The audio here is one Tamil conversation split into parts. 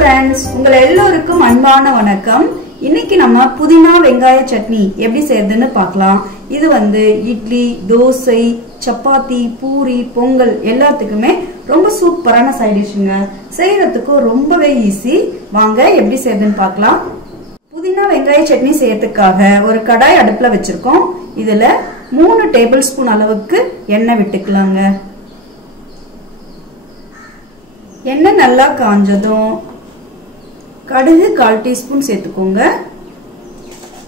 फ्रेंड्स உங்கள் எல்லோருக்கும் அன்பான வணக்கம். இன்னைக்கு நம்ம புதினா வெங்காய சட்னி எப்படி செய்யறதுன்னு பார்க்கலாம். இது வந்து இட்லி, தோசை, சப்பாத்தி, பூரி, பொங்கல் எல்லாத்துக்குமே ரொம்ப சூப்பரான சைட் டிஷ்ங்க. செய்யறதுக்கு ரொம்பவே ஈஸி. வாங்க எப்படி செய்யறதுன்னு பார்க்கலாம். புதினா வெங்காய சட்னி செய்யறதுக்காக ஒரு கடாய் அடுப்புல வச்சிருக்கோம். இதுல 3 டேபிள் ஸ்பூன் அளவுக்கு எண்ணெய் விட்டுக்கலாங்க. எண்ணெய் நல்லா காஞ்சதும் கடுகு 1/4 டீஸ்பூன் சேர்த்துக்கோங்க.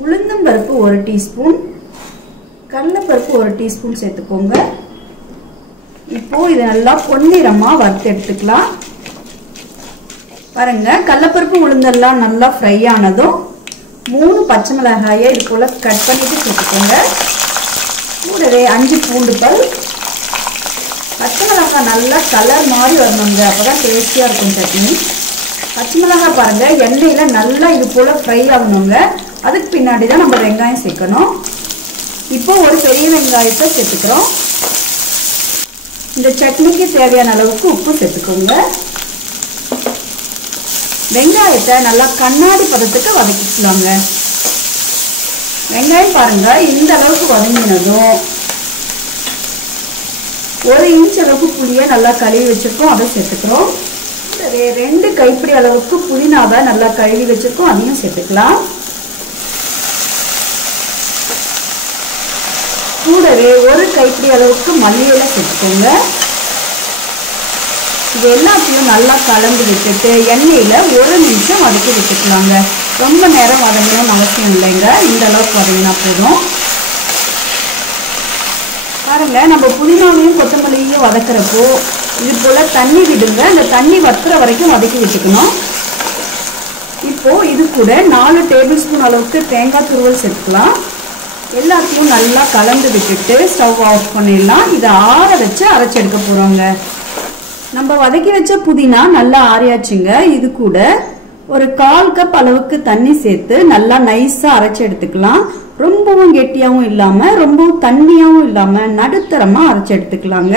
உளுந்தம் பருப்பு 1 டீஸ்பூன், கடலைப்பருப்பு 1 டீஸ்பூன் சேர்த்துக்கோங்க. இப்போ இது நல்லா பொன்னிறமா வறுத்து எடுத்துக்கலாம். பாருங்க, கடலைப்பருப்பு உளுந்தெல்லாம் நல்லா ஃப்ரை ஆனதும் 3 பச்சை மிளகாயை இது போல கட் பண்ணிட்டு சேர்த்துக்கோங்க. கூடவே 5 பூண்டு பல். பச்சை மிளகாய் நல்லா கலர் மாதிரி வரணுங்க, அப்பதான் டேஸ்டியா இருக்கும் சட்னி. பச்சை மிளகாய் பாருங்க எண்ணெயில நல்லா இது போல ஃப்ரை ஆகணுங்க. அதுக்கு பின்னாடி தான் நம்ம வெங்காயம் சேர்க்கணும். இப்போ ஒரு பெரிய வெங்காயத்தை சேர்த்துக்கிறோம். இந்த சட்னிக்கு தேவையான அளவுக்கு உப்பு சேர்த்துக்கோங்க. வெங்காயத்தை நல்லா கண்ணாடி பதத்துக்கு வதக்கிக்கலாங்க. வெங்காயம் பாருங்க இந்த அளவுக்கு வதங்கினதும் 1 இன்ச் அளவுக்கு புளியை நல்லா கழுவி வச்சிருக்கோம், அதை சேர்த்துக்கிறோம். 2 கைப்பிடி அளவுக்கு புதினாவை நல்லா கழுவி வச்சிருக்கோம், அதையும் சேர்த்துக்கலாம். கூடவே 1 கைப்பிடி அளவுக்கு மல்லி இலை சேர்த்துக்கோங்க. இது எல்லாத்தையும் நல்லா கலந்து விட்டுட்டு எண்ணெயில 1 நிமிஷம் வதக்கி விட்டுக்கலாங்க. ரொம்ப நேரம் வதங்கணும்னு அவசியம் இல்லைங்க, இந்த அளவுக்கு வதங்கினா போதும். பாருங்க, நம்ம புதினாவையும் கொத்தமல்லியையும் வதக்குறப்போ இது போல தண்ணி விடுங்க. அந்த தண்ணி வத்துற வரைக்கும் வதக்கி விட்டுக்கணும். இப்போ இது கூட 4 டேபிள் ஸ்பூன் அளவுக்கு தேங்காய் துருவல் சேர்த்துக்கலாம். எல்லாத்தையும் நல்லா கலந்து விட்டுட்டு ஸ்டவ் ஆஃப் பண்ணிடலாம். இதை ஆற வச்சு அரைச்சி எடுக்க போறோங்க. நம்ம வதக்கி வச்ச புதினா நல்லா ஆறியாச்சுங்க. இது கூட ஒரு 1/4 கப் அளவுக்கு தண்ணி சேர்த்து நல்லா நைஸா அரைச்சி எடுத்துக்கலாம். ரொம்பவும் கெட்டியாவும் இல்லாம ரொம்பவும் தண்ணியாவும் இல்லாம நடுத்தரமா அரைச்சி எடுத்துக்கலாங்க.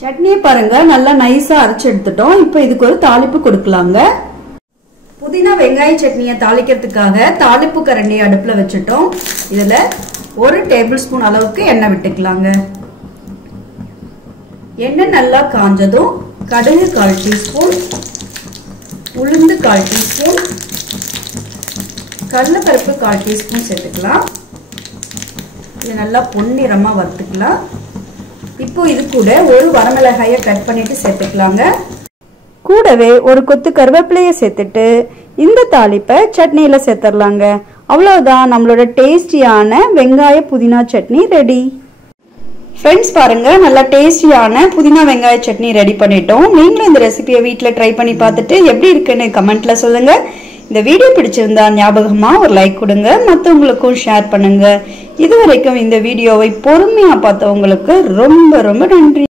சட்னியை பாருங்க நல்லா நைஸா அரைச்சி எடுத்துட்டோம். இப்போ இதுக்கு ஒரு தாளிப்பு கொடுக்கலாங்க. புதினா வெங்காய சட்னியை தாளிக்கிறதுக்காக தாளிப்பு கரண்டி அடுப்புல வச்சுட்டோம். இதுல 1 டேபிள் ஸ்பூன் அளவுக்கு எண்ணெய் விட்டுக்கலாங்க. எண்ணெய் நல்லா காஞ்சதும் கடுகு 1/4 டீஸ்பூன், உளுந்து 1/4 டீஸ்பூன், கடலைப்பருப்பு 1/4 டீஸ்பூன் சேர்த்துக்கலாம். இது நல்லா பொன்னிறமா வறுத்துக்கலாம். இப்போ இது கூட ஒரு வரமிளகாயை கட் பண்ணிட்டு சேர்த்துக்கலாங்க. கூடவே ஒரு கொத்து கருவேப்பிலையை சேர்த்துட்டு இந்த தாளிப்பை சட்னியில சேர்த்துடலாங்க. அவ்வளவுதான், நம்மளோட டேஸ்டியான வெங்காய புதினா சட்னி ரெடி. ஃப்ரெண்ட்ஸ் பாருங்க, நல்லா டேஸ்டியான புதினா வெங்காய சட்னி ரெடி பண்ணிட்டோம். நீங்களும் இந்த ரெசிபியை வீட்டில் ட்ரை பண்ணி பார்த்துட்டு எப்படி இருக்குன்னு கமெண்ட்ல சொல்லுங்க. இந்த வீடியோ பிடிச்சிருந்தா ஞாபகமா ஒரு லைக் கொடுங்க, மற்றவங்களுக்கும் ஷேர் பண்ணுங்க. இதுவரைக்கும் இந்த வீடியோவை பொறுமையா பார்த்தவங்களுக்கு ரொம்ப ரொம்ப நன்றி.